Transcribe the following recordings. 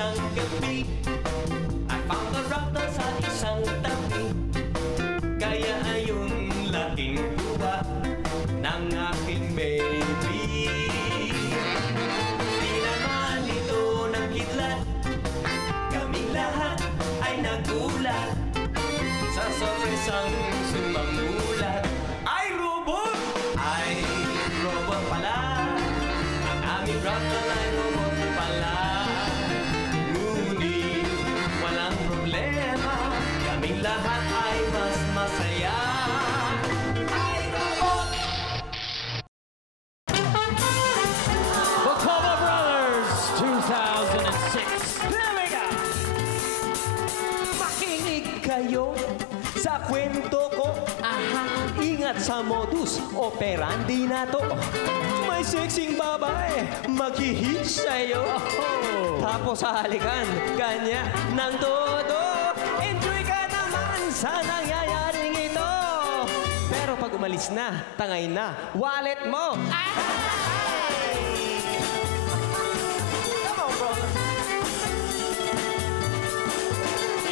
isang gabi, I found a raptor sa isang tabi. Kaya ayun laking tuwa ng aking baby. Di naman ito nagkidlat, kaming lahat ay nagulat sa sorpresang sumamulat. Ay robot! Ay robot pala, ang aming raptor ay robot pala. Ngunit walang problema, kaming lahat ay mas masaya. Ay robot! Bacoma Brothers 2006. Here we go! Makinig kayo sa kwento ko. Aha, ingat sa modus operandi na to. May sexing babae maghihit sa'yo. Tapos hahalikan kanya ng todo. Enjoy ka naman sa nangyayaring ito. Pero pag umalis na, tangay na wallet mo. Come on, bro.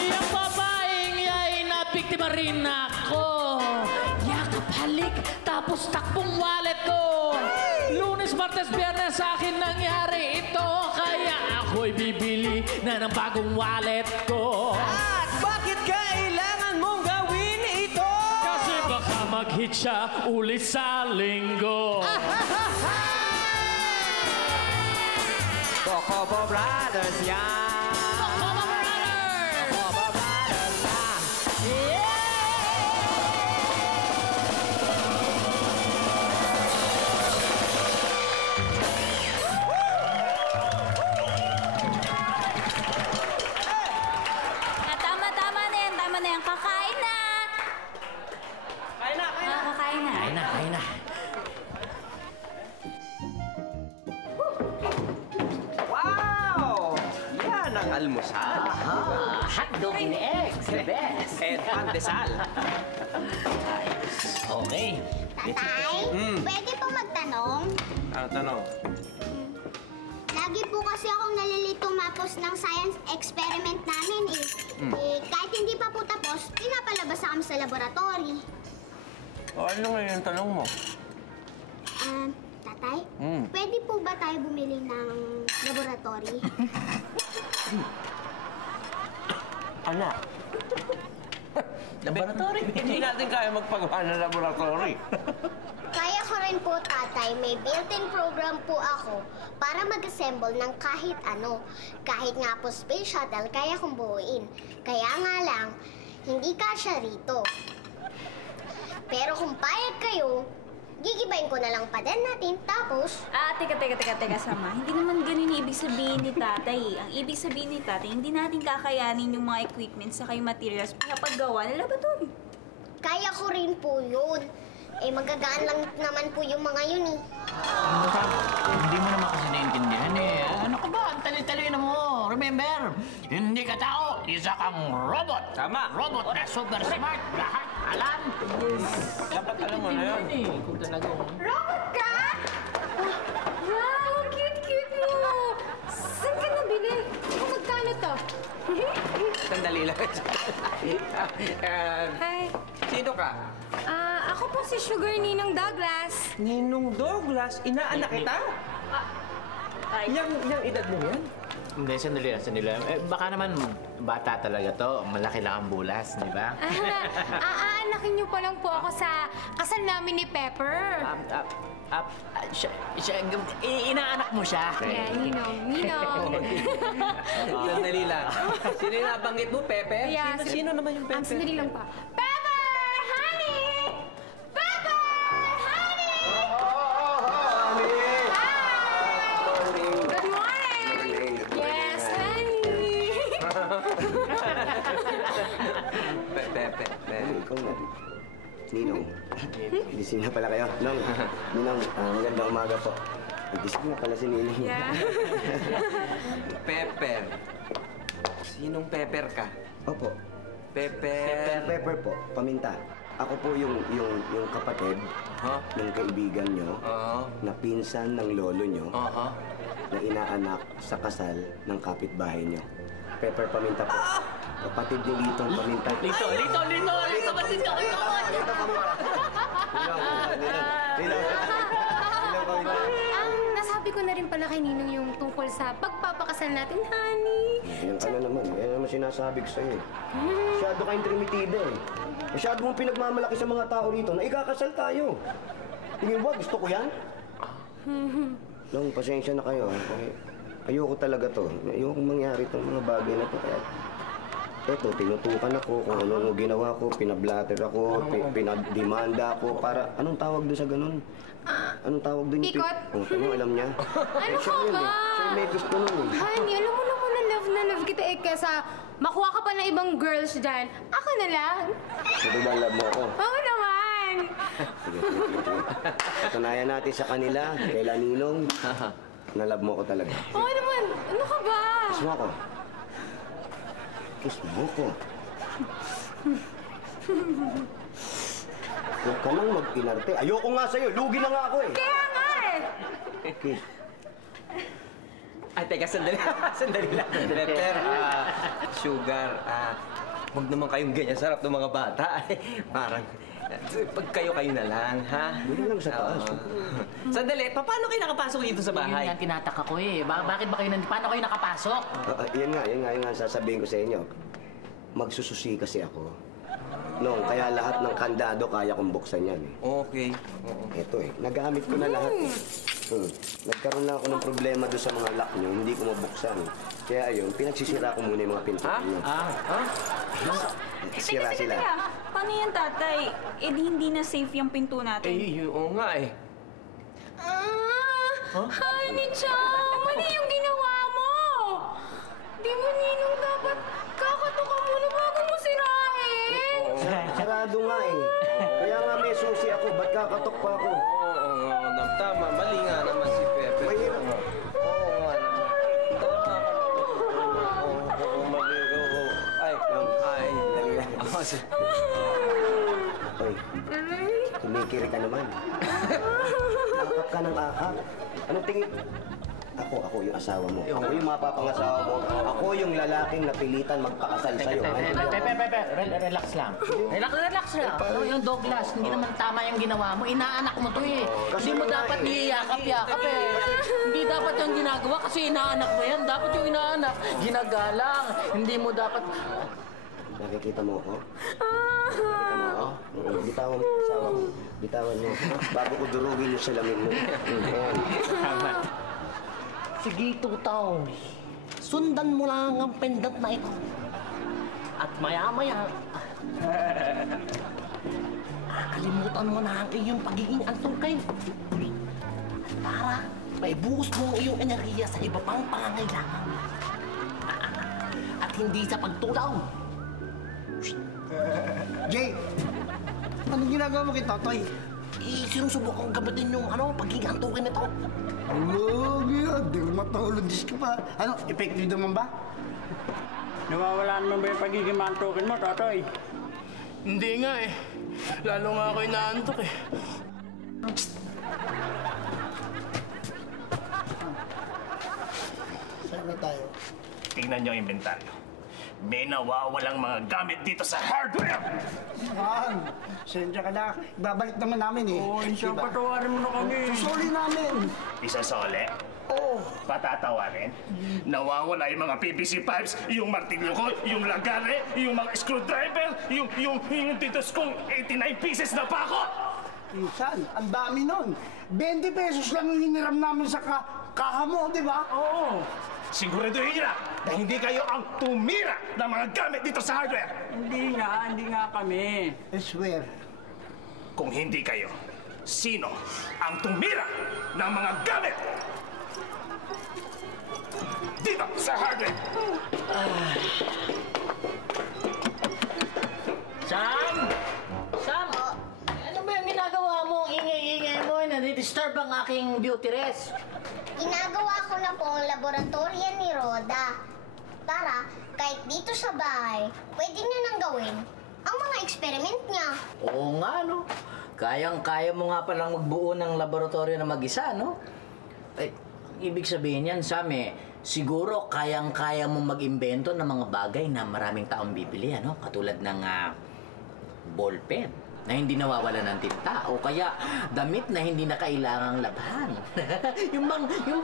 Yung babaeng yay nabiktima rin ako. Yakap, halik, tapos takbong wallet ko. Lunes, Martes, Biyernes sa akin nangyari ito. Kaya ako'y bibili na ng bagong wallet ko. At bakit kailangan mong gawin ito? Kasi baka mag-hit siya ulit sa linggo. Bacoma Brothers yan. Bacoma Brothers! Bacoma Brothers yan. Tama na yan, tama na yan. Kakain na! Kain na, kain na. Kakain na. Kain na. Wow! Yan ang almusal. Hotdog and eggs, the best. And pandesal. Okay. Tatay, pwede po magtanong? Ano tanong? Lagi po kasi akong nalilito mapos ng science experiment namin eh. Kahit hindi pa po tapos, pinapalabas na kami sa laboratory. O ano ngayon yung tanong mo? Tatay, pwede po ba tayo bumili ng laboratory? Anak. Laboratory? Hindi natin kaya magpagawa ng laboratory. Kaya ko rin po, tatay. May built-in program po ako para mag-assemble ng kahit ano. Kahit nga po space shuttle, kaya kong buuin. Kaya nga lang, hindi kasya rito. Pero kung payag kayo, gigibayin ko na lang pa din natin, tapos... Teka, sama. Hindi naman ganun yung ibig sabihin ni tatay. Ang ibig sabihin ni tatay, hindi natin kakayanin yung mga equipment sa yung materials para paggawa ng laboratory. Kaya ko rin po yun. Eh, magagaan lang naman po yung mga yun eh. Hindi mo naman kasi naiintindihan eh. Ano ka ba? Ang tali-talino mo. Remember, hindi ka tao, isa kang robot. Tama. Robot na super smart. Lahat alam. Dapat alam mo na yun. Kung talagang... Robot ka? Wow, cute mo! Saan ka nabili? Kung magkano to? Sandali lang. Hi. Sino ka? Ako po si Sugar Ninong Douglas. Ninong Douglas? Inaanak kita? Yang edad mo yan? Hindi, sandali lang. Baka naman bata talaga to. Malaki lang ang bulas, di ba? Aanakin niyo pa lang po ako sa kasal namin ni Pepper. Inaanak mo siya. Yeah, Ninong. Sandali lang. Sino yung nabanggit mo, Pepe? Yeah, Sino naman yung Pepe? Sandali lang pa. Pepper! Honey! Pepper! Honey! Good morning! Yes, honey! Pepe. Ninong, gising na pala kayo. Ninong, magandang umaga po. Gising na pala si Ninong. Yeah. Pepper. Sinong Pepper ka? Opo. Pepper. Pepper po, paminta. Ako po yung kapatid ng kaibigan nyo na pinsan ng lolo nyo na inaanak sa kasal ng kapitbahay nyo. Pepper Paminta po. Kapatid ni Litong Paminta. Lito! Kapatid ko! Nasabi ko na rin pala kay Ninong yung tungkol sa pagpapakasal natin, honey. Yan ka na naman. Yan naman sinasabi ko sa'yo. Masyado kayong trimitida eh. Masyado mong pinagmamalaki sa mga tao rito na ikakasal tayo. Tingin mo, gusto ko yan? Nung pasensya na kayo. Ayoko talaga to. Ayoko mangyari itong mga bagay na to. Kaya, eto, tinutukan ako kung ano ginawa ko, pinablatter ako, pinademanda ako, para, anong tawag doon sa ganun? Anong tawag doon? Pikot? Ano, alam niya? Ano ka ba? Siya may gusto nun eh. Honey, alam mo naman na love kita eh. Kesa makuha ka pa ng ibang girls dyan, ako na lang. Ito ba love mo ako? Oo naman. Sige. Patunayan natin sa kanila, kay Ninong, na love mo ako talaga. Oo naman. Ano ka ba? Kiss mo ako. Kiss mo ako. Huwag ka nang mag-inarte. Ayoko nga sa'yo. Lugi na nga ako eh. Kaya nga eh. Kiss. Ay, teka, sandali. Sandali lang. Director, Sugar, huwag naman kayong ganyan. Sarap ng mga bata. Parang, pag kayo na lang, ha? Doon lang sa taas. Sandali, paano kayo nakapasok dito sa Yun bahay? nga, tinataka ko eh. Bakit ba kayo paano kayo nakapasok? Yan nga sasabihin ko sa inyo. Magsususi kasi ako. Nung kaya lahat ng kandado kaya kong buksan yan eh. Okay. Ito eh, nagamit ko na lahat eh. Nagkaroon lang ako ng problema doon sa mga lock nyo, hindi ko mabuksan. Kaya ayun, pinagsisira ko muna yung mga pintuan nyo. Sira sila. Teka. Paano yan, tatay? Eh, di hindi na safe yung pinto natin. Oo nga eh. Honey, Chang, mali yung ginawa mo. Di mo, Ninong, dapat kakatuka muna bago mo sirahin. Sarado nga eh. Kaya nga may susi ako, ba't kakatok pa ako? Oo, tama. Mali nga naman si Pepe. Mahirap. Oo nga naman. Tama. Oo, mali. Oo. Ay, Dali lang. Hoy, kumikiri ka naman. Akap ka ng akap. Anong tingin? Ako yung asawa mo. Ako yung mapapangasawa mo. Ako yung lalaking napilitan magpakasal sa'yo. Relax lang. Relax lang. Ano yung Douglas? Hindi naman tama yung ginawa mo. Inaanak mo to eh. Kasi Hindi mo nga dapat eh. niyayakap eh. Hindi dapat yung ginagawa kasi inaanak mo yan. Dapat yung inaanak. Ginagalang. Hindi mo dapat... Nakikita mo ako? Nakikita mo ako? Bitawan mo yung asawa ko. Bitawan mo. Bago ko durugin yung salamin mo. Ayan. Sige, Tutaw. Sundan mo lang ang pendant na ito. At maya-maya, kalimutan mo na ang iyong pagiging antungkay. Para maibuhos mo ang iyong enerhiya sa iba pang pangangailangan. At hindi sa pagtulaw. Jay, anong ginagawa mo kay Totoy? Sinusubukan gamitin yung pagiging antungkay nito. Lugi yan, di ko matulog. Diyos ka pa. Ano, effective naman ba? Nawawala naman ba yung pagiging mantukin mo, Totoy? Hindi nga eh. Lalo nga ako inaantok eh. Saan na tayo? Tingnan niyo ang inventaryo. May nawawalang mga gamit dito sa hardware! Saan? Sensya ka na. Babalik naman namin eh. Oo, insya patawarin mo na kami. Susuli namin. Isasole? Oo. Patatawarin? Nawawala yung mga PVC pipes, yung martilyo ko, yung lagare, yung mga screwdriver, yung titos kong 89 pieces na pako! Insan, ang dami nun. 20 pesos lang yung hiniram namin sa kaha mo, di ba? Oo. Siguraduhin niyo na na hindi kayo ang tumira ng mga gamit dito sa hardware! Hindi nga kami. I swear. Kung hindi kayo, sino ang tumira ng mga gamit dito sa hardware? Sam! Sam! Ano ba yung ginagawa mo? Ingay-ingay mo. Nadi-disturb ang aking beauty rest. Ginagawa ko na po ang laboratorio ni Roda. Para kahit dito sa bahay, pwede niya nang gawin ang mga experiment niya. Oo nga, no? Kayang-kaya mo nga palang magbuo ng laboratorio na mag-isa, no? Eh, ibig sabihin yan, Sam, siguro kayang-kaya mo mag-imbento ng mga bagay na maraming taong bibili, ano? Katulad ng ballpen na hindi nawawala ng tinta o kaya damit na hindi na kailangang labhan. yung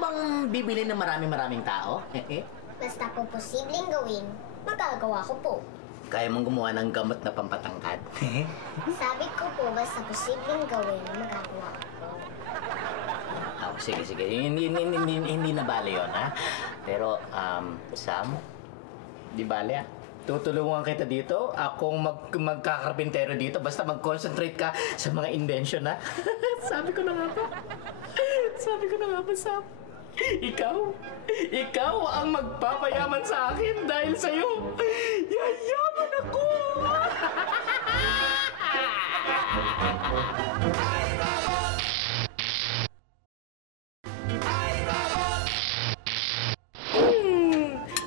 bang bibili ng maraming tao? Basta po posibleng gawin, magagawa ko po. Kaya mong gumawa ng gamot na pampatangkad? Sabi ko po, basta posibleng gawin, magagawa ko po. Oh, sige. Hindi na bale yun, ha? Pero, Sam, di bale, ha? Tutulungan kita dito. Akong magkakarpintero dito. Basta mag-concentrate ka sa mga invention, ha? Sabi ko na nga ba, Sam? Ikaw ang magpapayaman sa akin dahil sa'yo. Yayaman ako!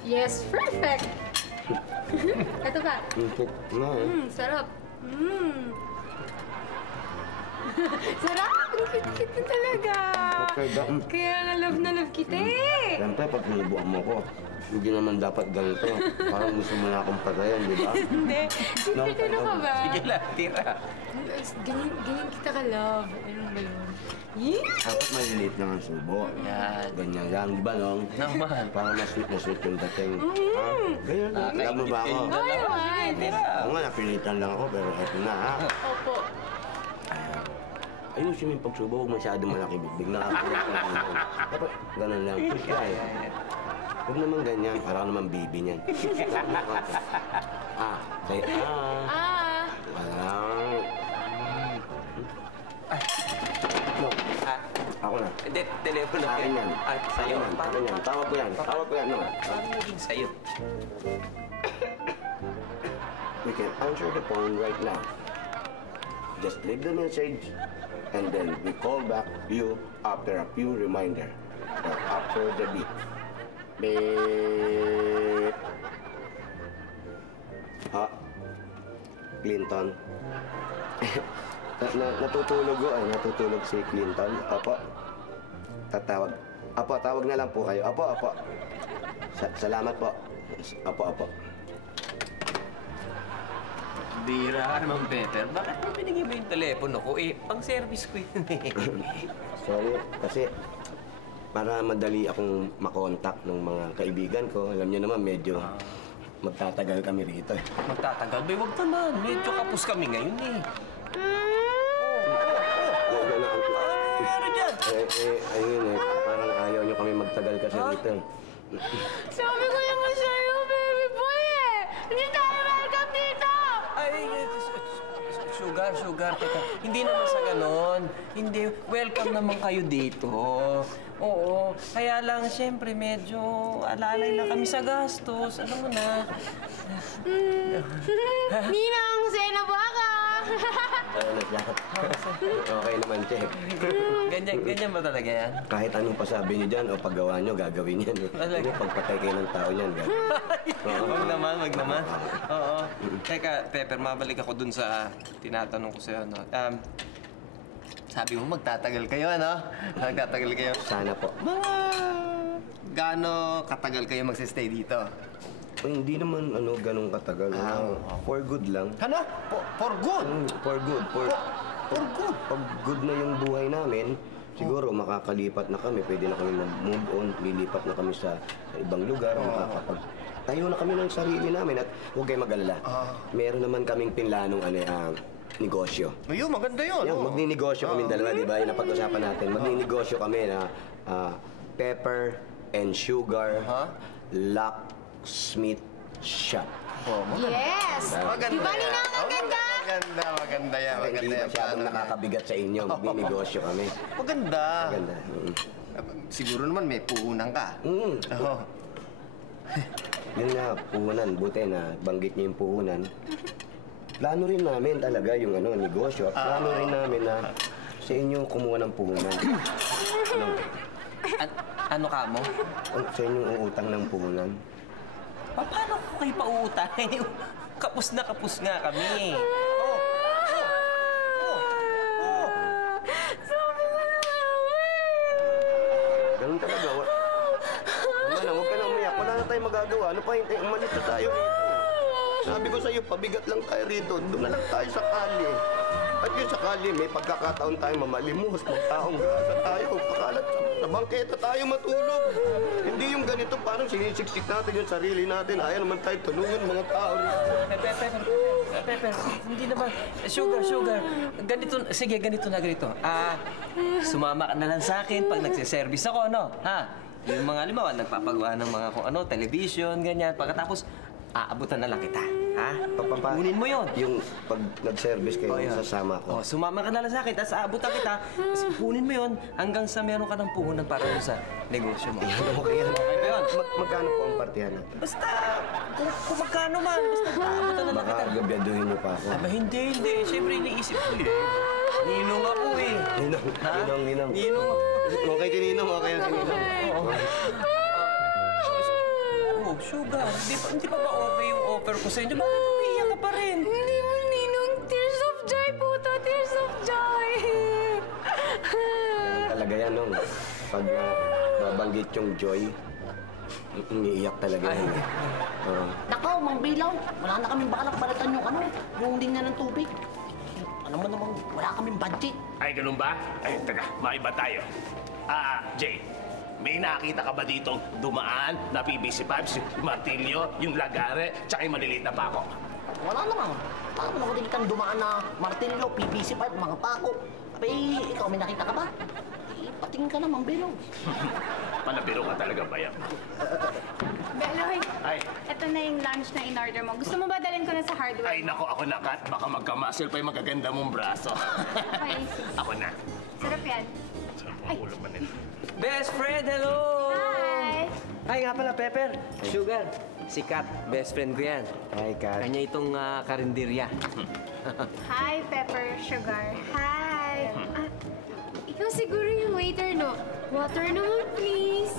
Yes, perfect! Ito pa. Sarap. Sarap! Ang cute-cute na talaga. Kaya nga love na love kita eh. Siyempre, pag nilubuan mo ko, hindi naman dapat ganito. Parang gusto mo na akong patayan, di ba? Hindi. Secret ano ka ba? Sige lang, tira. Ganyan kita ka-love. Ano ba yun? Dapat maliliit lang ang subo. Yan. Ganyan lang, di ba, Nong? Naman. Para mas sweet na sweet yung dating. Ha? Ganyan lang. Alam mo ba ako? Ay, Ako nga, napilitan lang ako, pero eto na, ha? Opo. Ayusin mo yung pagsubo, huwag masyadong malaki bigbig. Nakakulit na ako. Dapat ganun lang. Huwag naman ganyan, para naman bibi niyan. Say Walang. No. Ako na. Hindi, telepono ko Akin yan. Sa'yo. Akin yan. Tawag ko yan, no. Paano naging sa'yo? We can answer the phone right now. Just leave the message, and then we call back you after a few reminder, or after the beep. Beep. Clinton. Natutulog si Clinton. Opo. Tatawag. Opo, tawag na lang po kayo. Opo. Salamat po. Opo. Bira naman, Peter. Bakit mo binigay mo yung telepono ko? Pang-service ko yun Sorry, kasi para madali akong makontak ng mga kaibigan ko. Alam niyo naman, medyo magtatagal kami rito. Magtatagal? Bay, wag naman. Medyo kapos kami ngayon Ano dyan? Ayun parang ayaw niyo kami magtagal kasi rito. Sabi ko naman sa'yo, baby boy eh! Hindi tayo welcome dito! Sugar, teka. Hindi naman sa ganon. Hindi, welcome naman kayo dito. Oo, kaya lang, siyempre, medyo alalay lang kami sa gastos. Alam mo na. Ninang, sena ba ka? Okay naman, Che. Ganyan ba talaga yan? Kahit anong pasabi niyo dyan o paggawa niyo, gagawin yan. Hindi, pagpatay kayo ng tao niyan, Wag naman. Oo. Teka, Pepper, mabalik ako dun sa tinatanong ko sa'yo, no? Sabi mo, magtatagal kayo, ano? Magtatagal kayo. Sana po. Gaano katagal kayo magsistay dito? Hindi naman ganun katagal. For good lang. Ano? For good? For good. For good. Pag good na yung buhay namin, siguro makakalipat na kami. Pwede na kami mag-move on. Lilipat na kami sa ibang lugar. Tayo na kami ng sarili namin. At huwag kayo mag-alala. Meron naman kaming pinlanong negosyo. Ayun, maganda yun. Magninegosyo kami dalawa, di ba? Yung napag-usapan natin. Magninegosyo kami na pepper and sugar locksmith shop. Yes! Maganda Di ba, Ninang? Ang ganda! Maganda yan. Hindi masyadong nakakabigat sa inyo. Magninegosyo kami. Maganda. Maganda. Siguro naman may puhunan ka. Yun nga, puhunan. Buti na banggit niyo yung puhunan. Plano rin namin talaga yung negosyo. Plano rin namin na sa inyo kumuha ng puhunan. Ano ka mo? Sa inyong uutang ng puhunan. Paano ko kayo pauutang? kapus na kapus nga kami. Sabi ko na nga, Ganun talaga. Mana, huwag ka na umiyak. Wala na tayong magagawa. Ano pa hintay? Umalis na tayo rito. Sabi ko sa'yo, pabigat lang tayo rito. Doon na lang tayo sa kalye. At yun sa kalye, may pagkakataon tayo mamalimos. Magtaong grasa tayo. Pakalat sa bangketa tayo matulog. Hindi yung ganito, parang sinisiksik natin yung sarili natin. Ayaw naman tayo tulungan mga tao rito. Pepper, hindi naman. Sugar. Ganito na. Sumama ka na lang sa akin pag nagsiservice ako, no? Ha? Yung mga limawa, nagpapagawa ng mga kung ano, television, ganyan. Pagkatapos, aabutan na lang kita. Ha? Kunin mo yun. Yung pag nag-service kayo, sasama ko. Sumama ka na lang sa akin, tapos aabutan kita. Kasi kunin mo yun hanggang sa meron ka ng puhunan para sa negosyo mo. Okay ba yun? Magkano po ang partihan natin? Basta, kung magkano man, basta aabutan na lang kita. Baka gabiyaduhin mo pa ako. Aba, hindi. Siyempre, iniisip ko eh. Ninong ako eh. Ninong. Okay, Ninong. Okay, Ninong. Sugar, hindi pa ba okay yung offer ko sa inyo? Bakit umiiyak ka pa rin? Hindi mo, Ninong. Tears of joy po to. Tears of joy. Talaga yan, Nong. Pag babanggit yung joy, umiiyak talaga yan. Nako, Mang Bilaw. Wala na kaming balak balatan yung yung linya ng tubig. Alam mo namang wala kaming budget. Ay, ganun ba? Ay, taga, maiba tayo. Jay, may nakita ka ba ditong dumaan na PVC pipes, yung martilyo, yung lagare, tsaka yung maliliit na pako? Wala naman. Paano ako din kang dumaan na martilyo, PVC pipe, mga pako? Abay, ikaw may nakita ka ba? Patingin ka na, Mang Bilaw. Panabiro ka talaga ba yan? Beloy, Ay, ito na yung lunch na in-order mo. Gusto mo ba dalhin ko na sa hardware? ay nako, ako na, Kat. Baka magka-muscle pa yung magaganda mong braso. Okay. Ako na. Sarap yan. Sarap ang ulo pa nila. Best friend, hello! Hi! Ay nga pala, Pepper. Sugar, si Kat. Best friend ko yan. Hi, Kat. Kanya itong karinderya. Hi, Pepper Sugar. Hi! Ikaw siguro yung waiter, no? Water naman, please.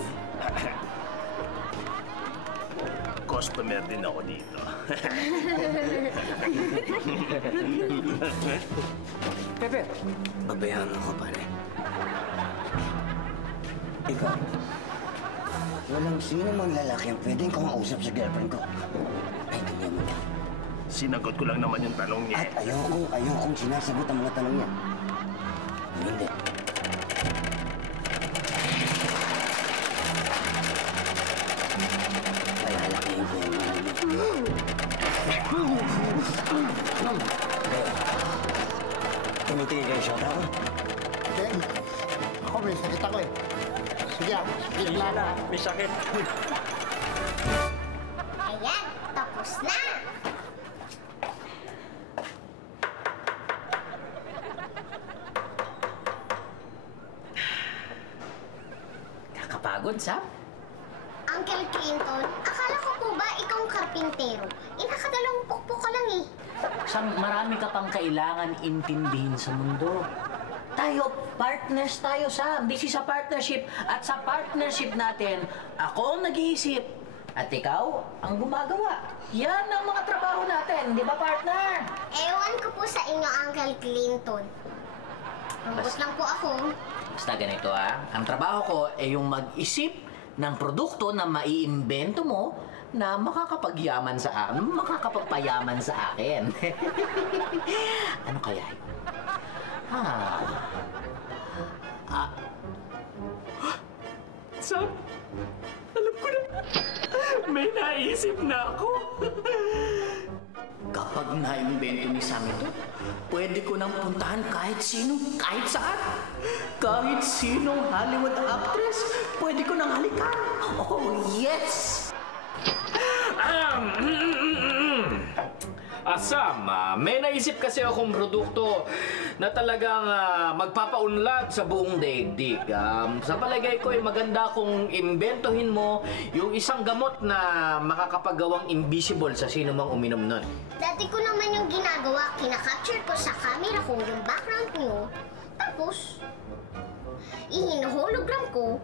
Customer din ako dito. Pepper, Babayaan ako, pare. Ikaw, walang sino mang lalaki ang pwedeng kumausap sa girlfriend ko. Ay, hindi mo yan. Sinagot ko lang naman yung tanong niya. At ayokong sinasagot ang mga tanong niya. Hindi. Palalakihin ko yung mga tumitingin kayo shot ako. Okay. Ako, may sakit ako eh. Sige, sakit lang. May sakit. Ayan, tapos na! Kakapagod, Sam? Uncle Clinton, akala ko po ba ikaw ang karpintero? Nakadalawang pukpok ka lang eh. Sam, marami ka pang kailangan intindihin sa mundo. Tayo, partners tayo, Sam. This is a partnership. At sa partnership natin, ako ang nag-iisip. At ikaw ang gumagawa. Yan ang mga trabaho natin, di ba, partner? Ewan ko po sa inyo, Uncle Clinton. Robot lang po ako. Basta ganito, ang trabaho ko ay yung mag-isip ng produkto na maiimbento mo na makakapagpayaman sa akin. Ano kaya yun? Sam, alam ko na. May naisip na ako. Kapag naimbento ni Sam ito, pwede ko nang puntahan kahit sino, kahit saan. Kahit sinong Hollywood actress, pwede ko nang halikan. Oh, yes! Sam, may naisip kasi akong produkto na talagang magpapaunlad sa buong daigdig. Sa palagay ko ay maganda kung imbentohin mo yung isang gamot na makakapagawang invisible sa sino mang uminom nun. Dati ko naman yung ginagawa, kinakapture ko sa camera ko yung background nyo. Tapos, ihino-hologram ko.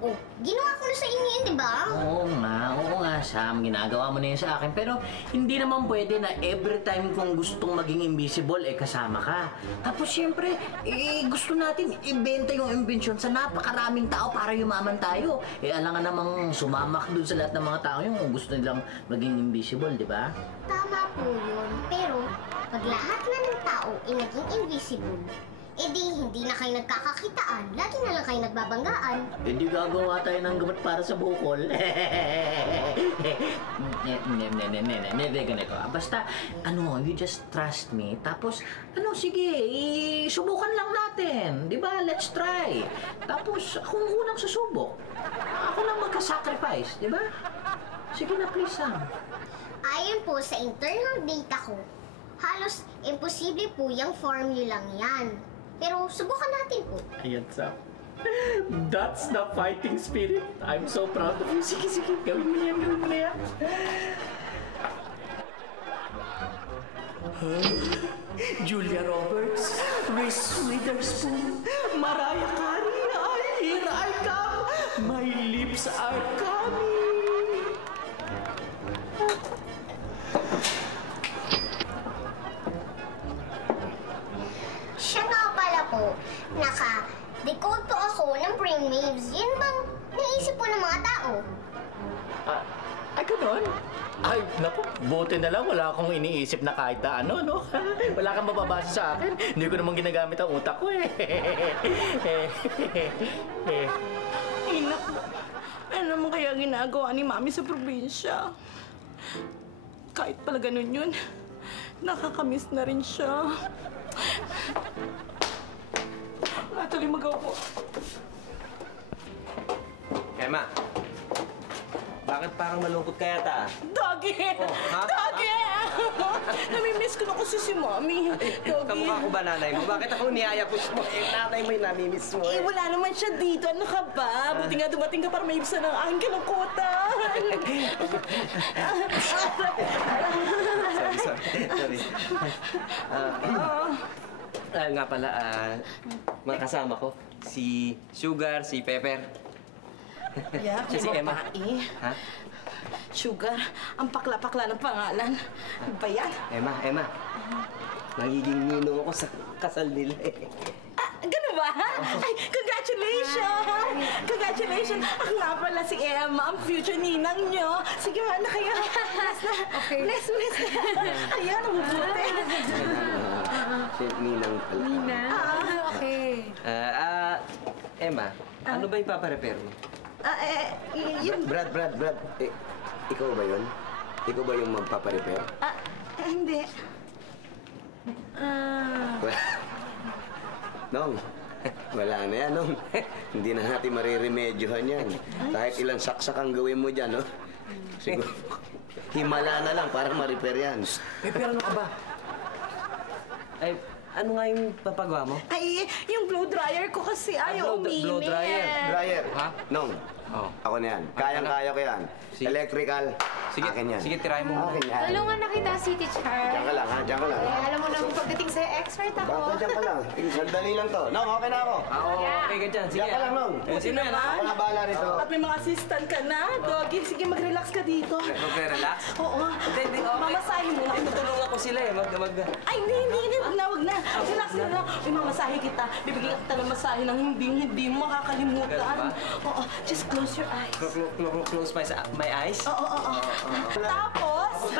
Oh, ginawa ko na sa inyo yun, di ba? Oo nga, Sam, ginagawa mo na yan sa akin. Pero hindi naman pwede na every time kung gustong maging invisible, kasama ka. Tapos siyempre, gusto natin ibenta yung imbensyon sa napakaraming tao para yumaman tayo. Alangan namang sumamak dun sa lahat ng mga tao yung kung gusto nilang maging invisible, di ba? Tama po yun. Pero, pag lahat na ng tao ay naging invisible, edi hindi na kayo nagkakakitaan. Lagi na lang kayo nagbabanggaan. Hindi gagawa tayo ng gamot para sa bukol. Ganito. Basta, you just trust me. Tapos, sige, subukan lang natin. Di ba? Let's try. Tapos, ako ang unang susubok. Ako lang magka-sacrifice, di ba? Sige na, please, Sam. Ayon po sa internal data ko, halos imposible po yung formulang yan. Pero subukan natin po. Ayan, Sam. That's the fighting spirit. I'm so proud of you. Sige, gawin mo na yan, Julia Roberts, Reese Witherspoon, Mariah Carey, here I come, my lips are coming. Siya nga pala po, naka-decode po ako ng brainwaves. Yan bang naisip po ng mga tao? Ay, ganun? Ay, naku, buti na lang wala akong iniisip na kahit na ano, no? Wala kang mababasa sa akin. Hindi ko naman ginagamit ang utak ko, Naku, ano naman kaya ginagawa ni Mami sa probinsya? Kahit pala ganun yun, nakakamiss na rin siya. Natuloy mag-upo. Emma, bakit parang malungkot ka yata? Doggy! Doggy! Namimiss ko na kasi si Mami. Doggy. Kamukha ko ba nanay mo? Bakit ako niyayapos mo? Nanay mo yung namimiss mo Wala naman siya dito. Ano ka ba? Buti nga dumating ka para maibsan ang aking kalungkutan. Sorry. Nga pala, mga kasama ko, si Sugar, si Pepper. Yeah, Siya si Emma. Ha? Sugar, ang pakla-pakla ng pangalan. Ano ba yan? Emma. Magiging ninong ako sa kasal nila Ganun ba? Ay, congratulations! Congratulations! Ako nga pala si Emma, ang future ninang nyo. Sige, na kayo. Okay. Bless. Ayan, ang mabuti. Si Ninang pala. Okay. Emma, ano ba yung paparepair mo? Yun. Brad. Ikaw ba yun? Ikaw ba yung magpaparepair? Hindi. Nong, wala na yan, Nong. Hindi na natin mariremedyohan yan. Kahit ilang saksak ang gawin mo dyan, no? Siguro, himala na lang para ma-repair yan. Pero ano ka ba? Ay, ano nga yung papagawa mo? Ay, yung blow dryer ko kasi ayaw uminit. blow dryer. Dryer. Ha? Nong, ako na yan. Kayang-kaya ko yan. Electrical. Sige, Akin yan. sige, try mo. Akin yan. Tulungan na kita, City Char. Diyan ka lang, ha? Diyan ka lang. Alam mo naman pagdating sa expert ako. Bakit diyan ka lang? Sandali lang to. Nong, okay na ako. Okay ka dyan. Sige. Diyan ka lang, Nong. Sino yan, ha? Ako na bahala rito. At may mga assistant ka na, Doggy. Sige, mag-relax ka dito. Mag-relax? Oo. Hindi, okay. Mamasahe mo na. Ay, tutulungan ko sila Ay, hindi. Wag na. Relax na lang. May mamasahe kita. Bibigyan kita ng masahe ng hindi mo makakalimutan. Oo. Just close your eyes. Close my eyes? Oo. Tapos?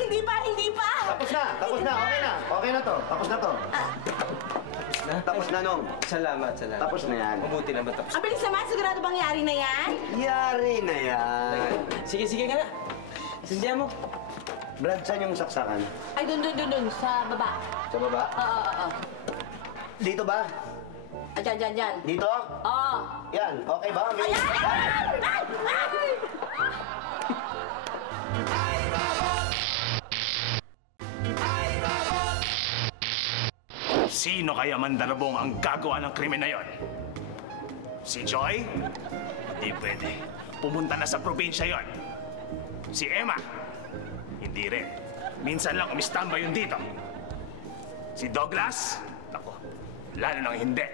Hindi pa. Tapos na. Okay na to. Tapos na to. Tapos na, Nong. Salamat. Tapos na yan. Mabuti naman tapos. Ang bilis naman. Sigurado bang yari na yan? Yari na yan. Sige ka na. Sindihan mo. Brad, saan yung saksakan? Ay, dun. Sa baba. Sa baba? Oo. Dito ba? Diyan. Dito? Oo. Yan. Okay ba? Sino kaya mandarabong ang gagawa ng krimen na yon? Si Joy? Hindi pwede. Pumunta na sa probinsya yon. Si Emma? Hindi rin. Minsan lang umistamba yun dito. Si Douglas? Ako, lalo nang hindi.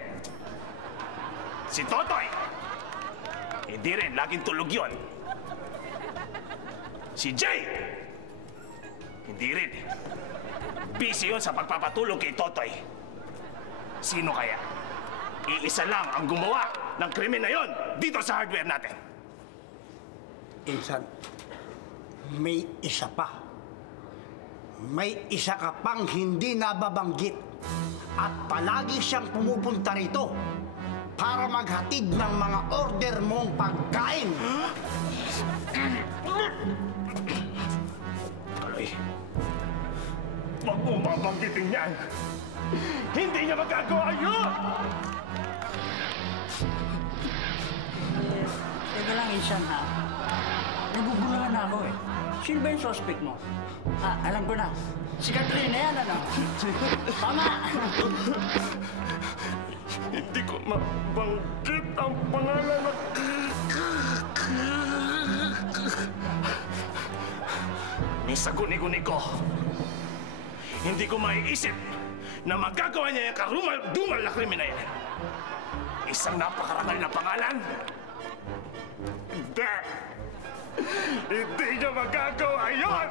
Si Totoy? Hindi rin. Laging tulog yun. Si Jay! Hindi rin. Busy yun sa pagpapatulong kay Totoy. Sino kaya? Iisa lang ang gumawa ng krimen na yon dito sa hardware natin. Insan, may isa pa. May isa ka pang hindi nababanggit. At palagi siyang pumupunta rito para maghatid ng mga order mong pagkain. Kaloy, wag mo babanggitin yan. Hindi niya magagawa yun! Teka lang, Insan, ha? Naguguluhan na ako, eh. Sino ba yung suspect mo? Alam ko na. Si Katrina yan, ano? Tama! Hindi ko mabanggit ang pangalan ng... Ni sa guni-guni ko, hindi ko maiisip na magagawa niya yung karumal-dumal na krimen na yan. Isang napakarangal na pangalan. Hindi! Hindi niya magagawa yun!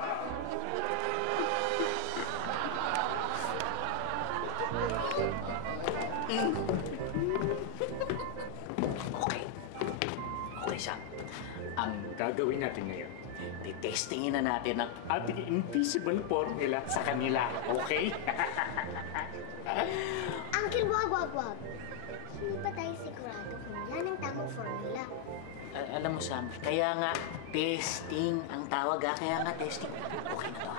Okay. Okay, Sam. Ang gagawin natin ngayon, titestingin na natin ang ating invisible formula sa kanila. Okay? Uncle, wag. Hindi pa tayo sigurado kung yan ang tamang formula. Alam mo, Sam, kaya nga testing ang tawag, ha? Kaya nga testing. Okay na to,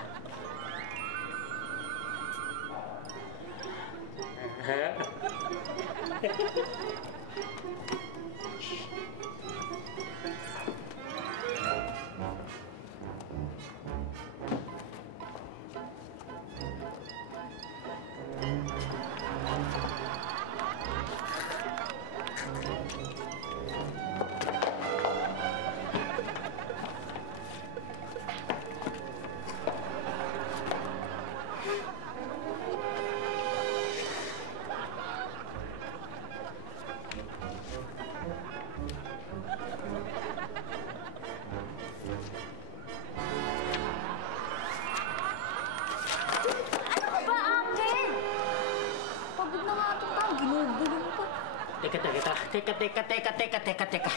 Teka.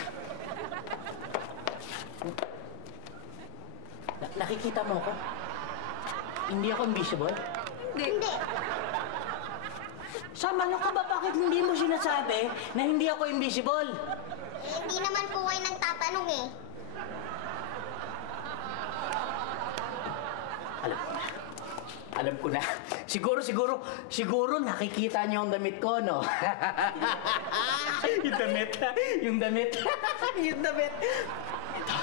Nakikita mo ko? Hindi ako invisible? Hindi. Sam, ano ka ba? Bakit hindi mo sinasabi na hindi ako invisible? Hindi naman po kayo nagtatanong eh. Alam ko na. Siguro nakikita niyo ang damit ko, no? Yung damit. Ito.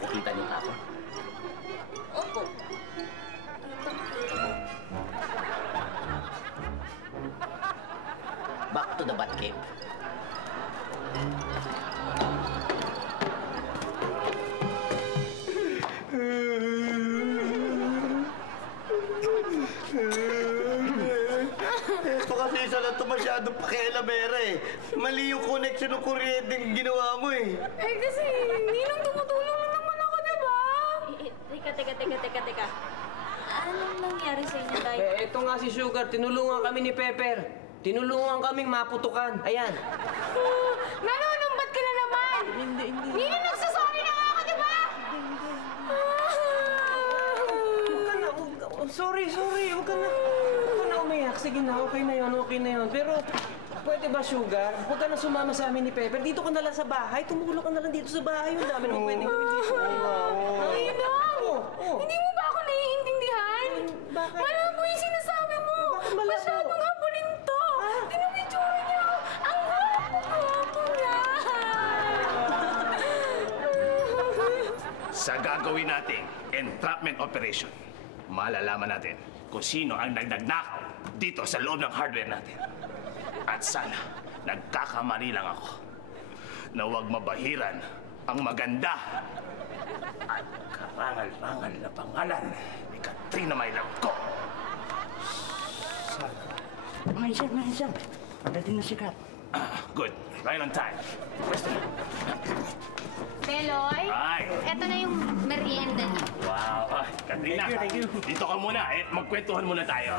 Nakikita niyo ako? Opo. Back to the Batcave. Ito kasi isa lang ito masyadong pakialamera eh. Mali yung connection ng kuryente yung ginawa mo eh. Eh kasi, Ninong, tumutulong na naman ako, diba? Teka. Anong nangyari sa inyo, Day? Ito nga si Sugar, tinulungan kami ni Pepper. Tinulungan kaming maputukan. Ayan. Nanunumbat ka na naman! Hindi. Ninong, nagsasorry na nga ako, diba? Sorry. Huwag ka na umiyak. Sige na, okay na yun. Pero, pwede ba, Sugar? Huwag ka na sumama sa amin ni Pepper. Dito ka na lang sa bahay. Tumulong ka na lang dito sa bahay. Yung dami naman pwede gawin dito. Ninong! Hindi mo ba ako naiintindihan? Bakit? Malabo yung sinasabi mo. Bakit malabo? Masyadong habulin to. Tingnan mo yung tsura niya. Ang gwapo niya. Sa gagawin nating entrapment operation, malalaman natin kung sino ang nagnagnakaw dito sa loob ng hardware natin. At sana, nagkakamali lang ako na huwag mabahiran ang maganda at karangal-rangal na pangalan ni Katrina Maylangko. Mga isang. Pagdating na sikat. Good. Right on time. Pwesto mo. Beloy, Ay. eto na yung merienda niyo. Wow. Katrina, dito ka muna. Magkwentuhan muna tayo.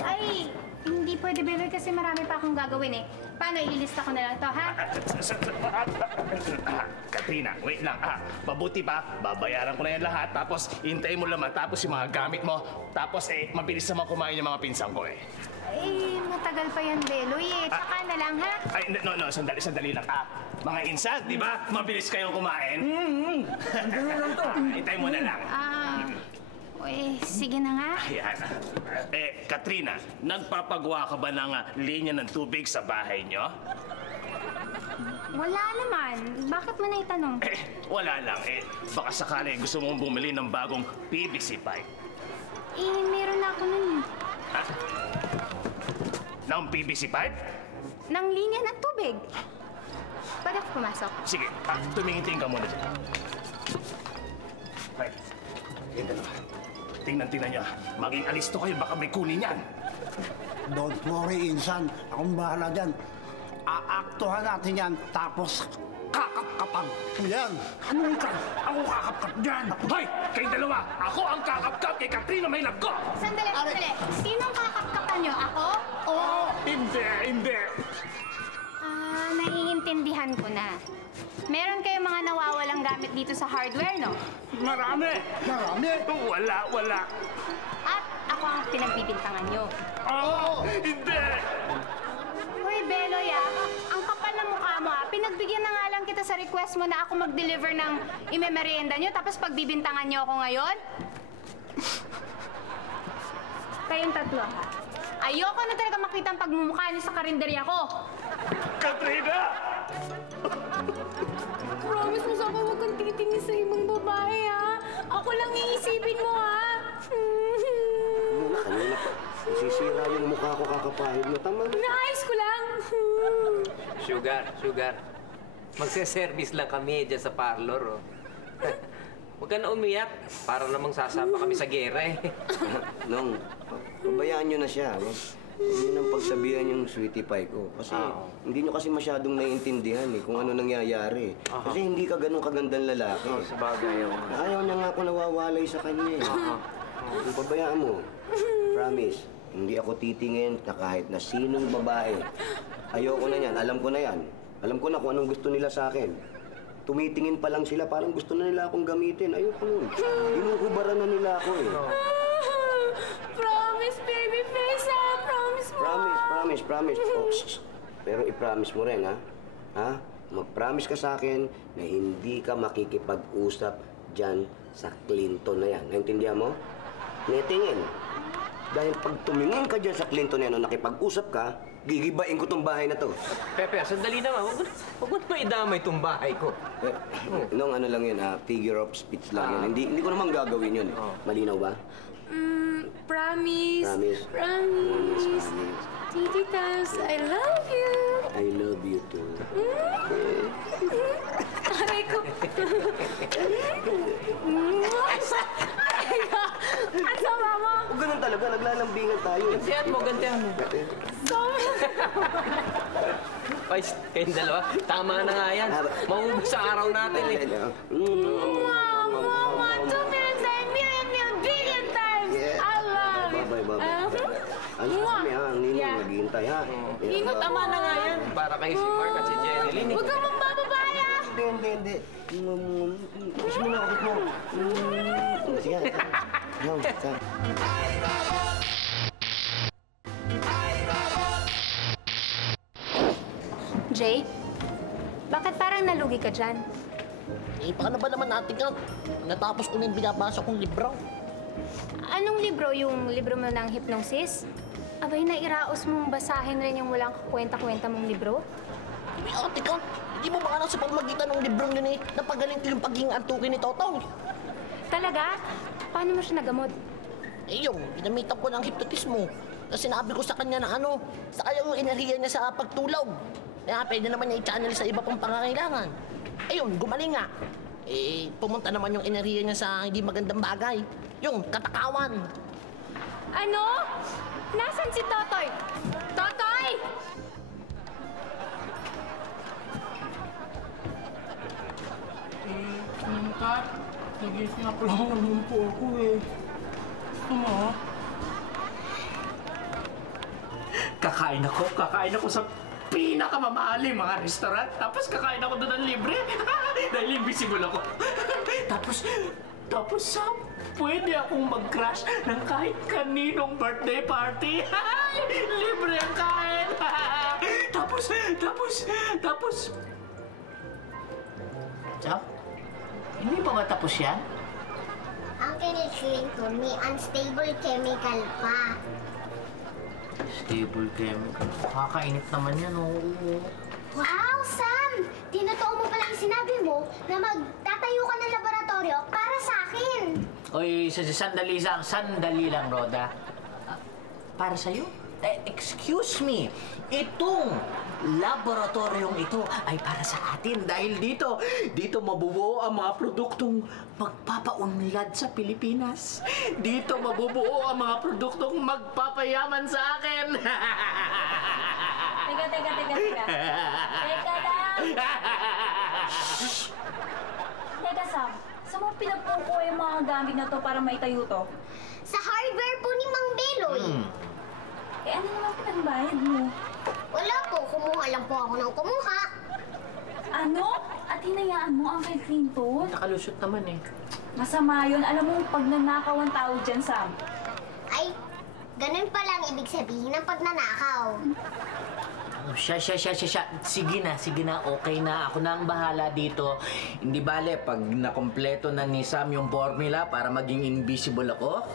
Ay, hindi pwede, Beloy, kasi marami pa akong gagawin eh. Paano, ililista ko na lang to, ha? Katrina, wait lang. Mabuti pa, babayaran ko na yan lahat. Tapos, hintayin mo lang matapos yung mga gamit mo. Tapos, mabilis naman kumain yung mga pinsang ko eh. Eh, matagal pa yan, Beloy eh. Tsaka na lang, ha? Ay, no, sandali lang. Mga insan, di ba? Mabilis kayong kumain. Sandali lang to. Hintayin mo na lang. Sige na nga. Ayan. Katrina, nagpapagawa ka ba ng linya ng tubig sa bahay nyo? Wala naman. Bakit mo na itanong? Wala lang. Baka sakali gusto mong bumili ng bagong PVC pipe. Meron na ako nun. Ng PVC pipe? Ng linya ng tubig. Pwede ako pumasok? Sige, tumingin-tingin ka muna dyan. Right. Tingnan nyo. Maging alisto kayo, baka may kunin yan. Don't worry, Insan. Akong bahala dyan. Aaktuhan natin yan, tapos kakapkapan. Yan. Ano ka? Ako kakapkap dyan. Hoy! Kayong dalawa! Ako ang kakapkap kay Katrina may ko! Sandali. Sinong kakapkapan nyo? Ako? Oo! Hindi! Naiintindihan ko na. Meron kayong mga nawawalang gamit dito sa hardware, no? Marami! Wala! At ako ang pinagbibintangan nyo. Oo! Hindi! Hoy, Beloy, ang kapal na mukha mo, Pinagbigyan na nga lang kita sa request mo na ako mag-deliver ng imemerienda nyo, tapos pagbibintangan nyo ako ngayon? Kayong tatlo, ha? Ayoko na talaga makita ang pagmumukha niyo sa karinderya ko. Katrina! Promise mo sa akin, huwag kang titingin sa ibang babae, ha? Ako lang iisipin mo, ha? Kanina pa. Sisira yung mukha ko kakapahid mo. Tama na. Naayos ko lang. Sugar. Magse-service lang kami dyan sa parlor, oh. Huwag ka na umiyak. Para namang sasama kami sa gera, eh. Nong, pabayaan nyo na siya. Huwag nyo nang pagsabihan yung sweetie pie ko. Kasi hindi nyo kasi masyadong naiintindihan kung ano nangyayari. Kasi hindi ka ganun kagandang lalaki. Sabagay, Ayaw niya nga ako nawawalay sa kanya. Kung pabayaan mo, promise, hindi ako titingin na kahit na sinong babae. Ayoko na yan, alam ko na yan. Alam ko na kung anong gusto nila sa akin. Tumitingin pa lang sila, parang gusto na nila akong gamitin. Ayoko nun. Inuhubaran na nila ako eh. Promise, baby face, ha? Promise mo. Promise. Oh, pero i-promise mo rin, ha? Ha? Mag-promise ka sa akin na hindi ka makikipag-usap dyan sa Clinton na yan. Naintindihan mo? Netingin. Dahil pag tumingin ka dyan sa Clinton na yan o nakipag-usap ka, gigibain ko tong bahay na to. Pepe, sandali naman. Huwag mo naman idamay itong bahay ko. Nung ano lang yun, figure of speech lang yun. Hindi ko naman gagawin yun. Malinaw ba? Promise. Promise. Titi Tams, I love you. I love you too. Aray ko. Ang sama mo. Huwag ganun talaga, naglalambingan tayo. Gantihan mo. Ay, kayong dalawa, tama na nga yan. Maubos sa araw natin eh. 2 minutes and million billion times. I love you. Ano kami ha? Ang ninong naghihintay ha? Ingot, tama na nga yan. Para kay si Mark at si Jeneline. Huwag kang mambababaya. Hindi. Kiss mo na ako, Sige. Jay, bakit parang nalugi ka dyan? Paano ba naman natin ka? Natapos ko na yung binabasa kong libro. Anong libro? Yung libro mo ng hypnosis? Abay, nairaos mong basahin rin yung walang kwenta-kwenta mong libro? Ate ka, hindi mo ba sa pamamagitan ng librong yun napagaling ko yung pagiging antukin ni Totong? Talaga? Paano mo siya nagamot? Yung, ginamitan ko ng hypnotismo. Kasi sinabi ko sa kanya na sa kaya yung enerhiya niya sa pagtulog. Kaya pwede naman niya i-channel sa iba pang pangangailangan. Ayun, gumaling nga. Pumunta naman yung enerhiya niya sa hindi magandang bagay. Yung katakawan. Ano? Nasaan si Totoy? Totoy! Kat, nagising ako lang naman po ako eh. Gusto mo? Kakain ako sa pinakamamahaling mga restaurant. Tapos kakain ako doon ng libre. Dahil invisible ako. Tapos Sam, pwede akong mag-crash ng kahit kaninong birthday party. Libre ang kain. Tapos... Sam, hindi pa matapos yan? Uncle Clinton, may unstable chemical pa. Stable chemical. Nakakainit naman yan, oo. Wow, Sam! Tinotoo mo pala yung sinabi mo na magtatayo ka ng laboratorio para sa akin. Oy, sandali lang, Roda. Para sa'yo? Excuse me, itong laboratoryong ito ay para sa atin dahil dito mabubuo ang mga produktong magpapaunlad sa Pilipinas. Dito mabubuo ang mga produktong magpapayaman sa akin. Teka. Teka lang. Teka, Sam. Saan mo pinagpukuha yung mga gamit na to para maitayo to? Sa hardware po ni Mang Beloy. Eh, ano naman pinagbayad mo? Wala po, kumuha lang po ako ng kumuha. Ano? At hinayaan mo, Uncle Clinton? Nakalusot naman eh. Masama yun. Alam mo, pag nanakaw ang tao dyan, Sam. Ay, ganun pa lang ibig sabihin ng pagnanakaw. Siya. Sige na. Okay na. Ako na ang bahala dito. Hindi bale, pag nakompleto na ni Sam yung formula para maging invisible ako,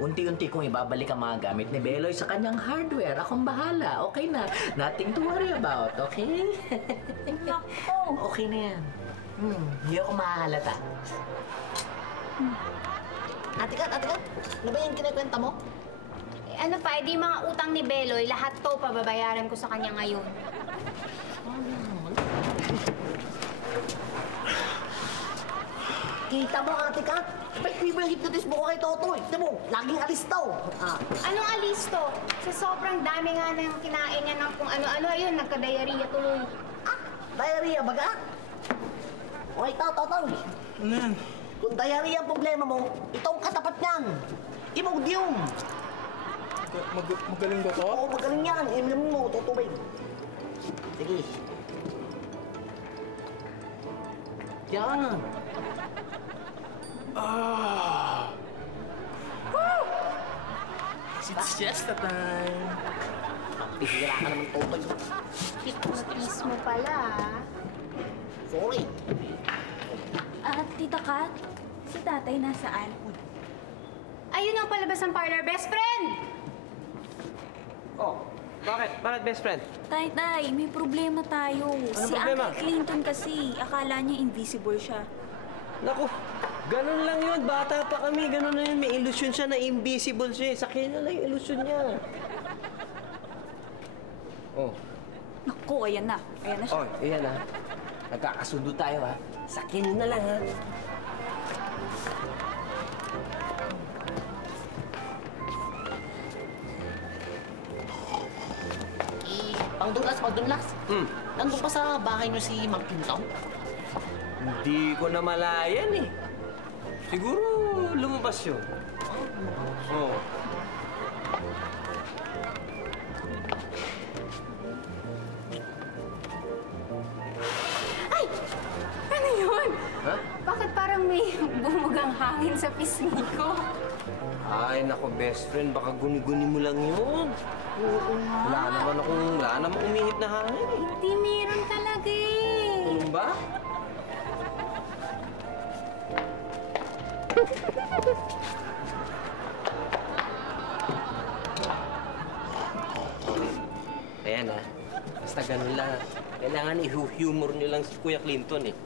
unti-unti kong ibabalik ang mga gamit ni Beloy sa kanyang hardware. Akong bahala. Okay na. Nothing to worry about. Okay? Nako. Okay na yan. Hindi ako mahalata. Ate Kat, ano ba yung kinikwenta mo? Ano pa, edi mga utang ni Beloy, lahat to pababayaran ko sa kanya ngayon. Kita mo, Ate Kat? Effective hypnotism ko kay Totoy. Tignan mo, laging alistaw. Anong alisto? Sa sobrang dami nga ng kinain niya ng kung ano-ano, ayun, nagka-diarrhea tuloy. Diarrhea baga? Okay, Totoy. Ano yan? Kung diarrhea ang problema mo, ito ang katapat niyan. Imodium. Magaling ba to? Oo, magaling yan. Inom mo, tutubig. Sige. Yan. Woo! It's just a time. Bihira ka naman, Totoy. Hypnotism mo pala, Sorry. Tita Kat, si tatay nasaan? Ayun ang palabas ng parlor, best friend! Oh, bakit? Bakit best friend? Tay, may problema tayo. Si problema? Uncle Clinton kasi, akala niya invisible siya. Naku, ganun lang yun. Bata pa kami, ganun na yun. May illusion siya na invisible siya. Sakin na lang yung illusion niya. Oh. Naku, ayan na. Ayan na siya. Oh, iyan ha. Nagkakasundo tayo ha. Sakin na lang ha. Pangdunlas. Nandun pa sa bahay niyo si Mang Clinton? Hindi ko na malayan eh. Siguro lumabas yun. Oh. Ay! Ano yun? Ha? Bakit parang may bumugang hangin sa pisngi ko? Ay, nako best friend. Baka guni-guni mo lang yun. Oo nga. Wala namang umihip na hangin eh. Hindi meron talaga eh. Ano ba? Ayan ha. Basta ganun lang. Kailangan i-humor nyo lang si Kuya Clinton eh.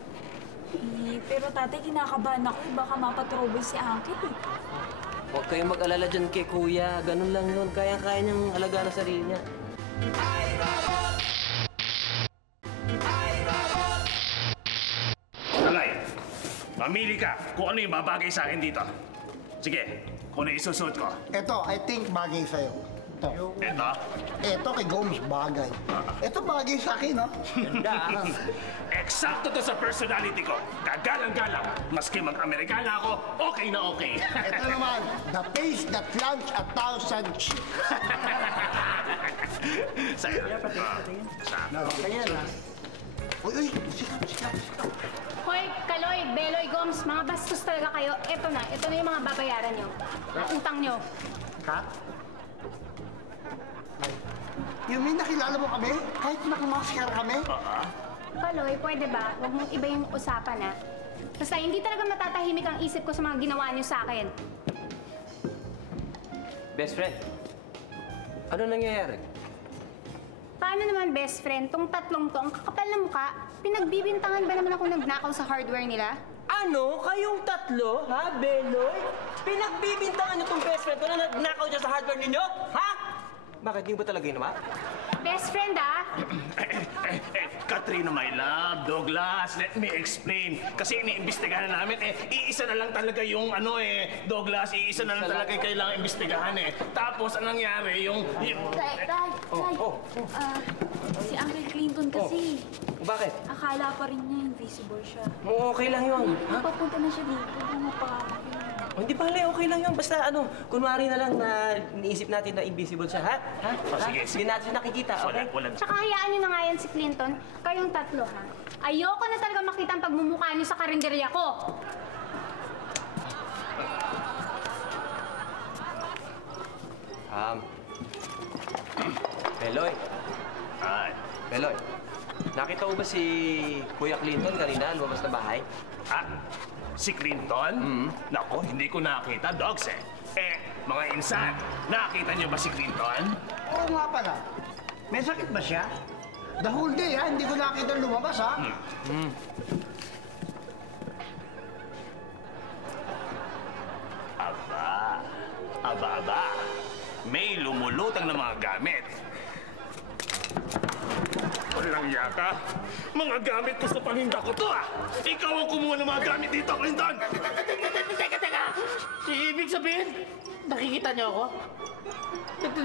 Pero tatay, kinakabahan ako. Baka mapatrouble si Uncle eh. Huwag kayong mag-alala dyan kay Kuya. Ganun lang yun. Kaya-kaya niyang alagaan ang sarili niya. Alay, mamili ka kung ano yung babagay sa akin dito. Sige, kung Ako na isusuot ko. Ito, I think bagay sa'yo. Ito. Ito? Ito kay Gomes bagay. Ito bagay sa akin, no? Ganda. Eksakto to sa personality ko. Gagalang-galang. Maski mag-Amerikana ako, okay na okay. Ito naman, the face that plunge 1,000 chicks. Sa'yo. Kaya na. Uy, sikat. Hoy, Kaloy, Beloy, Goms, mga bastos talaga kayo. Ito na yung mga babayaran nyo. Utang nyo. Kat? You mean nakilala mo kami? Kahit nakamaskar kami? Kaloy, pwede ba? Huwag mong iba yung usapan, ha? Basta hindi talaga matatahimik ang isip ko sa mga ginawa nyo sa akin. Best friend, ano nangyayari? Paano naman, best friend? Tong tatlong to, ang kakapal na mukha, pinagbibintangan ba naman ako nagnakaw sa hardware nila? Ano? Kayong tatlo, ha, Beloy? Pinagbibintangan niyo tong best friend ko na nagnakaw dyan sa hardware ninyo? Ha? Bakit yung ba talaga ginawa? Best friend, ha? Katrina, my love, Douglas, let me explain. Kasi iniimbestigahan na namin, iisa na lang talaga yung Douglas, iisa na lang talaga yung kailangan imbestigahan Tapos, ang nangyari, Tay, si Uncle Clinton kasi. Bakit? Akala pa rin niya invisible siya. Okay lang yun. Papunta na siya dito. Ano pa? Hindi pa okay lang yun. Basta kunwari na lang na iniisip natin na invisible siya, ha? Sige. Hindi natin siya nakikita, okay? Tsaka hayaan nyo na nga yan si Clinton. Kayong tatlo, ha? Ayoko na talaga makita ang pagmumukha nyo sa karinderya ko. Beloy. Ay. Beloy, nakita mo ba si Kuya Clinton kanina lumabas na bahay? Si Clinton? Nako, hindi ko nakita, Dogs mga insan, nakita niyo ba si Clinton? Oo nga pala. May sakit ba siya? The whole day, ha? Hindi ko nakita lumabas, ha? Aba. May lumulutang na mga gamit. Walang yaka. Mga gamit ko sa paninda ko to, Ikaw ang kumuha ng mga gamit dito, Clinton! Teka! Ibig sabihin, nakikita niyo ako?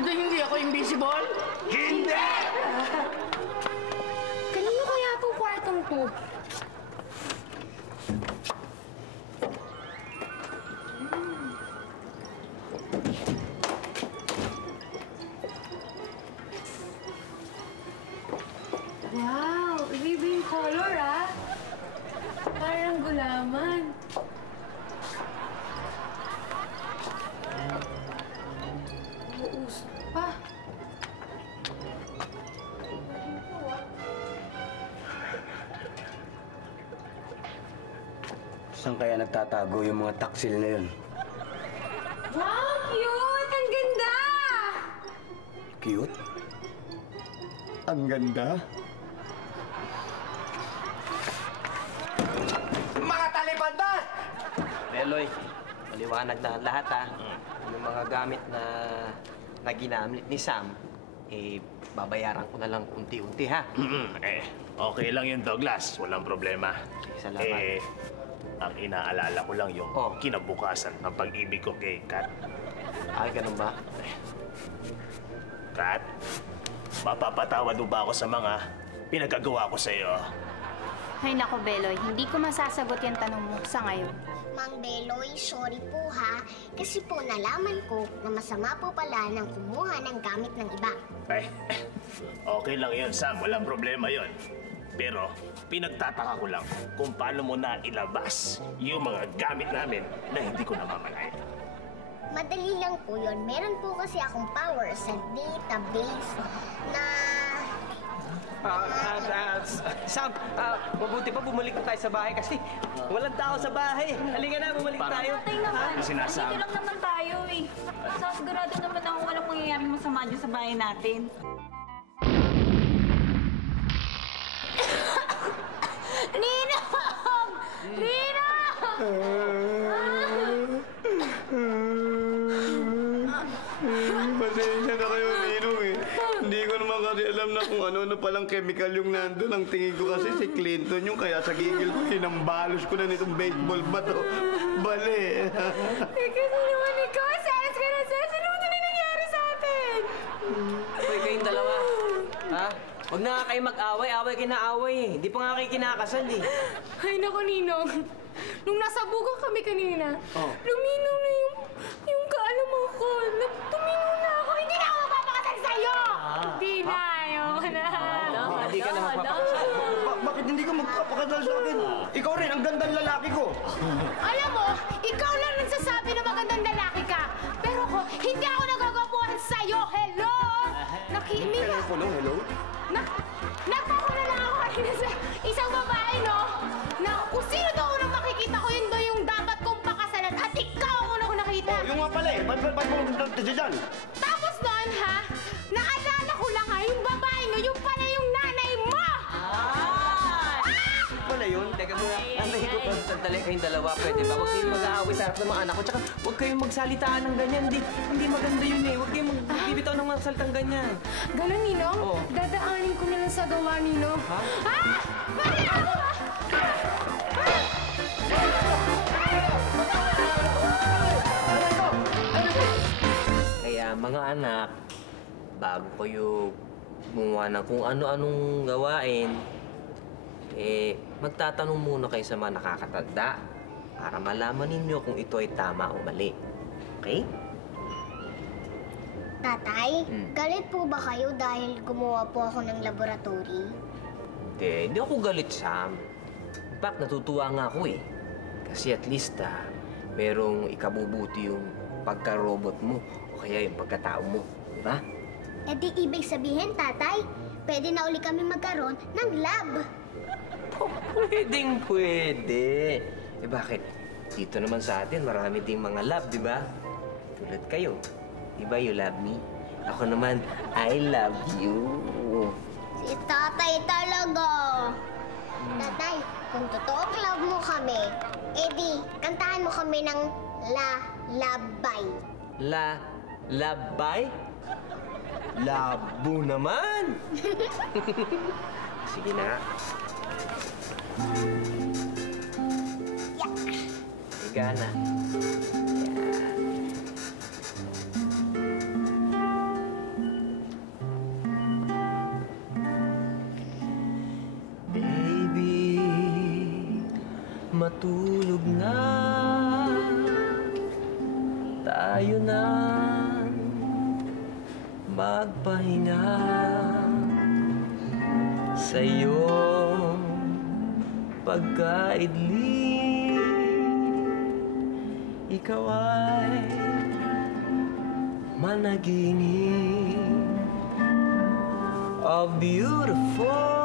Hindi ako invisible? Hindi! Kanino kaya itong kwartong to? Wow! Iba yung color, Parang gulaman. Uusok pa. Saan kaya nagtatago yung mga taksil na yun? Wow! Cute! Ang ganda! Cute? Ang ganda? Mga talibandas! Beloy, maliwanag na lahat Yung mga gamit na ginamit ni Sam, babayaran ko na lang unti-unti, ha? Okay lang yun, Douglas. Walang problema. Salamat. Ang inaalala ko lang yung kinabukasan ng pag-ibig ko kay Kat. Ay, ganun ba? Kat, mapapatawad mo ba ako sa mga pinagkagawa ko sa'yo? Ay nako, Beloy, hindi ko masasagot yung tanong mo sa ngayon. Mang Beloy, sorry po ha. Kasi po nalaman ko na masama po pala nang kumuha ng gamit ng iba. Okay lang yun, Sam. Walang problema yun. Pero pinagtataka ko lang kung paano mo na ilabas yung mga gamit namin na hindi ko namamalayan. Madali lang po yun. Meron po kasi akong power sa database na... Sam, mabuti pa bumalik na tayo sa bahay kasi walang tao sa bahay. Halika na, bumalik tayo. Tatay naman, Sinasabi. dito lang naman tayo Sigurado naman ako walang mangyayaring masama dyan sa bahay natin. Ninong! Ninong! Pasensya na kayo, Ninong eh. Hindi ko naman kasi alam na kung ano-ano palang chemical yung nandun. Ang tingin ko kasi si Clinton yung kaya sa gigil ko, hinambalos ko na nitong baseball bat. Bale. Kasi naman ikaw, sayas ka na sayas. Ano na nangyari sa atin? Hoy, kayong dalawa. Ha? Huwag na nga kayo mag-away. Away kinaaway eh. Di pa nga kayo kinakasal eh. Ay, naku, Ninong. Nung nasa bugok kami kanina, luminaw na yung kaalaman ko. Tuminaw na ako. Hindi na ako magpapakasal sa'yo! Hindi na. Ayoko na. Hindi ka na magpapakasal. Bakit hindi ka magpapakasal sa akin? Ikaw rin, ang gandang lalaki ko. Alam mo, ikaw lang nagsasabi na magandang lalaki ka. Pero ako, hindi ako nagagapuhan sa'yo. Hello? Nakiimik ka. Hello? Nagtako na lang ako kanina sa isang babae, no? Na kung sino daw unang makikita ko, yun daw yung dapat kong pakasalan. At ikaw ang unang ko nakita. Yung nga pala eh. Ba't mo dyan? Tapos noon, ha? Naalala ko lang, ha? Yung babae nyo, yung pala yung nanay mo! Pala yun? Teka muna. Nanay ko pa. Sandali kayong dalawa. Pwede ba? Huwag kayong mag-aaway sa harap ng mga anak ko. Tsaka huwag kayong magsalitaan ng ganyan. Hindi maganda yun eh. Huwag kayong magbibitaw ng mga salitang ganyan. Ganun, Ninong? Oo. Dadaanin ko na lang sa gawa, Ninong. Ha? Ah! Bakit ako ba? Kaya mga anak, bago kayo gumawa ng kung ano-anong gawain, magtatanong muna kayo sa mga nakakatanda para malaman ninyo kung ito ay tama o mali. Okay? Tatay, galit po ba kayo dahil gumawa po ako ng laboratory? Hindi ako galit, Sam. In fact, natutuwa nga ako eh. Kasi at least, merong ikabubuti yung pagka-robot mo o kaya yung pagkatao mo. Di ba? E di ibig sabihin, tatay, pwede na uli kami magkaroon ng lab. Pwedeng pwede. Eh bakit? Dito naman sa atin, marami ding mga lab, di ba? Tulad kayo. Di ba you love me? Ako naman, I love you. Si tatay talaga. Tatay, kung totoong love mo kami, edi, kantahan mo kami ng labay. Labay? Labo naman! Sige na. Higa na. Baby, matulog na. Tayo na magpahinga sa iyong pagkaidli. Ikaw ay managinip of beautiful